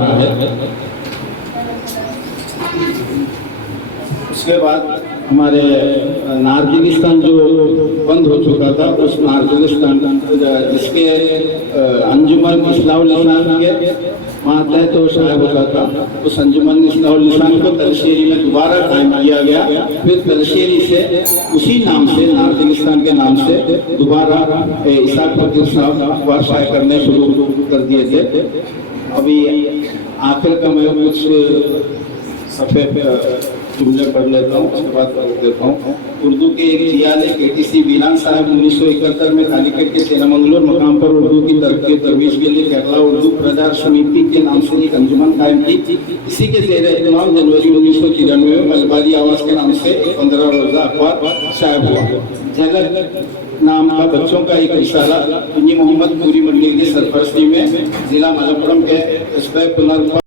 रहा है। उसके बाद हमारे नार्जिगिस्तान जो बंद हो चुका था, उस नार्जिगिस्तान जिसके अंजुमन इस्लाहुल लिसान के मातहत तो शायद होता था, उस अंजुमन इस्लाहुल लिसान को तलशेरी में दोबारा कायम किया गया। फिर तलशेरी से उसी नाम से, नार्जिगिस्तान के नाम से दोबारा इसाक फकीर साहब अखबार शाये करने शुरू कर दिए थे। अभी आखिर का मैं कुछ सफ़े जुमले पढ़ लेता हूँ, उसके बाद पढ़ देता हूँ। उर्दू के एक जियाले केटीसी वीलान साहब 1971 में कालीकट के सेनामंगलोर मकाम पर उर्दू की तरक्की तरवीज के लिए केरला उर्दू प्रचार समिति के नाम से एक अंजुमन कायम की। इसी के ज़ेर एहतमाम जनवरी 1993 में मलबारी आवाज़ के नाम से एक 15 रोज़ा अखबार शाये हुआ। झलक नाम का बच्चों का एक रिसाला मोहम्मद पूरी मंडी की सरपरस्ती में जिला मलप्पुरम के कस्बे पुनर्वा